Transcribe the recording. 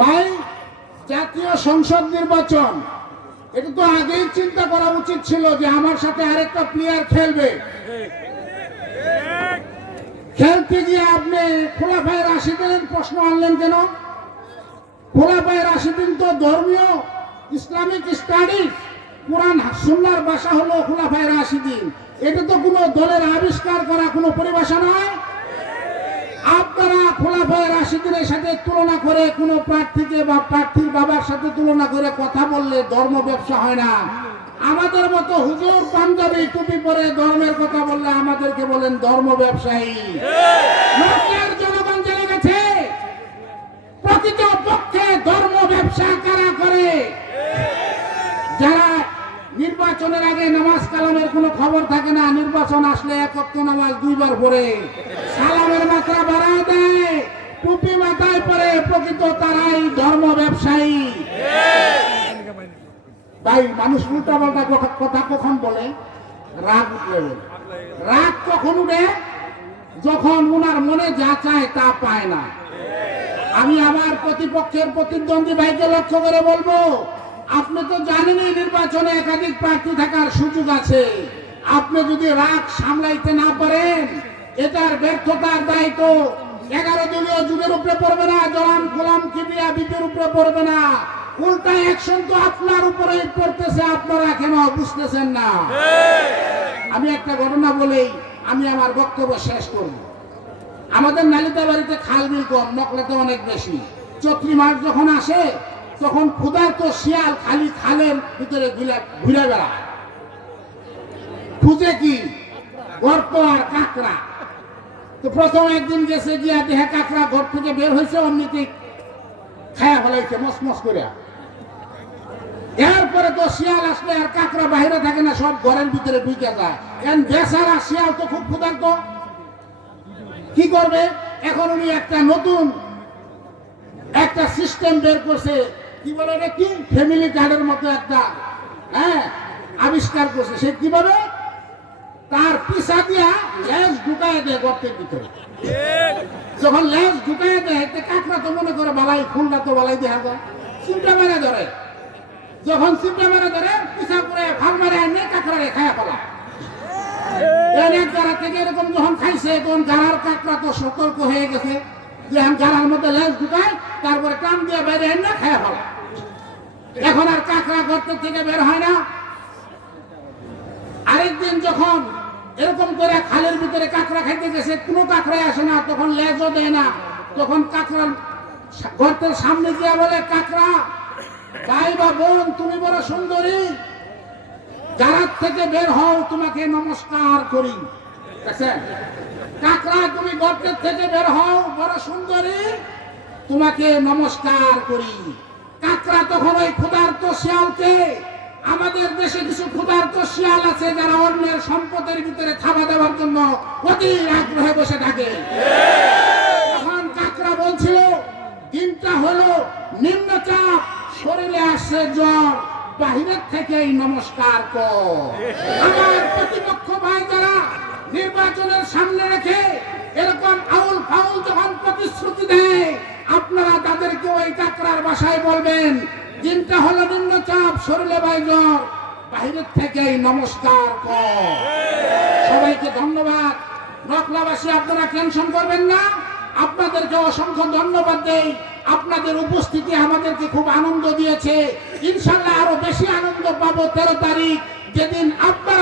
ভাই, জাতীয় সংসদ নির্বাচন, এটা তো আগেই চিন্তা করা উচিত ছিল যে আমার সাথে আরেকটা প্লেয়ার খেলবে। খেলতে গিয়ে আপনি খোলাফায়ে রাশিদিনের প্রশ্ন আনলেন কেন? খোলাফায়ে রাশিদিন তো ধর্মীয় ইসলামিক স্টাডিজ, কোরআন সুন্নাহর ভাষা হলো খোলাফায়ে রাশিদিন। এটা তো কোনো দলের আবিষ্কার করা কোনো পরিভাষা নয়। আপনারা খোলাফায়ে রাশিদিনের সাথে তুলনা করে কোনো প্রার্থীকে বা প্রার্থীর বাবার সাথে তুলনা করে কথা বললে ধর্ম ব্যবসা হয় না। আমাদের মতো হুজুর পাঞ্জাবি টুপি পরে ধর্মের কথা বললে আমাদেরকে বলেন ধর্ম ব্যবসায়ী। জনগণ জেনে গেছে প্রকৃত পক্ষে ধর্ম ব্যবসা কারা করে। যারা নির্বাচনের আগে নামাজ কালামের কোনো খবর থাকে না, নির্বাচন আসলে এক ওয়াক্ত নামাজ 2 বার পড়ে, সালামের মাত্রা বাড়ায় দেয়, টুপি মাথায় পরে, প্রকৃত তারাই ধর্ম ব্যবসায়ী। ভাই, মানুষ উল্টা পাল্টা কথা কখন বলে? রাগ উঠলে বলে। রাগ কখন উঠে? যখন ওনার মনে যা চায় তা পায় না। আমি আমার প্রতিপক্ষের প্রতিদ্বন্দ্বী ভাইকে লক্ষ্য করে বলবো, আপনি তো জানেনই নির্বাচনে একাধিক প্রার্থী থাকার সুযোগ আছে। আপনি যদি রাগ সামলাইতে না পারেন, এটার ব্যর্থতার দায়িত্ব 11 দলীয় যুগের উপরে পড়বে না, জওয়ান গোলাম কিবরিয়া বিপির উপরে পড়বে না, উল্টা অ্যাকশন তো আপনার উপরে পড়তেছে। আপনারা কেন বুঝতেছেন না? আমি একটা ঘটনা বলেই আমি আমার বক্তব্য শেষ করব। আমাদের নালিতা বাড়িতে খাল বিল কম, নকলাতে অনেক বেশি। চৈত্রি মাস যখন আসে তখন ক্ষুধার্ত শিয়াল খালি খালের ভিতরে ঘুরে বেড়ায়, খুঁজে কি? গর্ত আর কাঁকড়া। তো প্রথম একদিন গেছে গিয়া দেখে কাঁকড়া ঘর থেকে বের হয়েছে, অমনিতে খায়া ফেলাইছে মসমস করে। এরপরে তো শিয়াল আসলে আর কাঁকড়া বাইরে থাকে না, সব ঘরের ভিতরে ঢুকে যায়। বেচারা শিয়াল তো খুব ক্ষুধার্ত, কি করবে? এখন উনি একটা নতুন একটা সিস্টেম বের করছে, কি বলে রে, কি ফ্যামিলি কার্ডের মতো একটা আবিষ্কার করছে। সে কিভাবে? তার পিছা দিয়া লেজ ঢুকায় দেয় গর্তের ভিতরে। যখন লেজ ঢুকায় দেয়, কাঁকড়া তো মনে করে বালাই, ফুলটা তো বালাই দেখা যায়, চিমটা মেরে ধরে। যখন চিমটা মেরে ধরে, পিছা করে ফাল মারে আনে কাঁকড়ারে খায়া ফেলা। এক গাড়া থেকে এরকম যখন খাইছে, তখন গাড়ার কাঁকড়া তো সতর্ক হয়ে গেছে যে গাড়ার মধ্যে লেজ ঢুকায়, তারপরে টান দিয়ে বাইরে এনে খায়া ফেলা। এখন আর কাঁকড়া গর্তের থেকে বের হয় না। আরেকদিন যখন এরকম করে খালের ভিতরে কাঁকড়া খাইতে গেছে, কোনো কাঁকড়াই আসে না, তখন লেজও দেয় না। তখন কাঁকড়া গর্তের সামনে গিয়ে বলে, কাঁকড়া ভাই বা বোন, তুমি বড় সুন্দরী, গাড়ার থেকে বের হও, তোমাকে নমস্কার করি। কাঁকড়া, তুমি গর্তের থেকে বের হও, বড় সুন্দরী, তোমাকে নমস্কার করি। কাঁকড়া তখন ওই ক্ষুধার্ত শিয়ালকে, আমাদের দেশে কিছু ক্ষুধার্ত শিয়াল আছে যারা অন্যের সম্পদের ভিতরে খাওয়া দেওয়ার জন্য অতি আগ্রহে বসে থাকে। তখন কাঁকড়া বলছিল, দিনটা হলো নিম্নচাপ, শরীরে আসছে জ্বর, বাহিরের থেকেই নমস্কার কর। আমার প্রতিপক্ষ ভাই যারা নির্বাচনের সামনে রেখে এরকম আউল ফাউল যখন প্রতিশ্রুতি দেয়, আপনারা তাদেরকে ওই কাঁকড়ার ভাষায় বলবেন, দিনটা হলো নিম্নচাপ, শরীরে ভাই জ্বর, বাহিরের থেকেই নমস্কার কর। সবাইকে ধন্যবাদ। নকলাবাসী, আপনারা টেনশন করবেন না, আপনাদেরকে অসংখ্য ধন্যবাদ দেই। আপনাদের উপস্থিতি আমাদেরকে খুব আনন্দ দিয়েছে। ইনশাআল্লাহ আরো বেশি আনন্দ পাবো 13 তারিখ, যেদিন আপনারা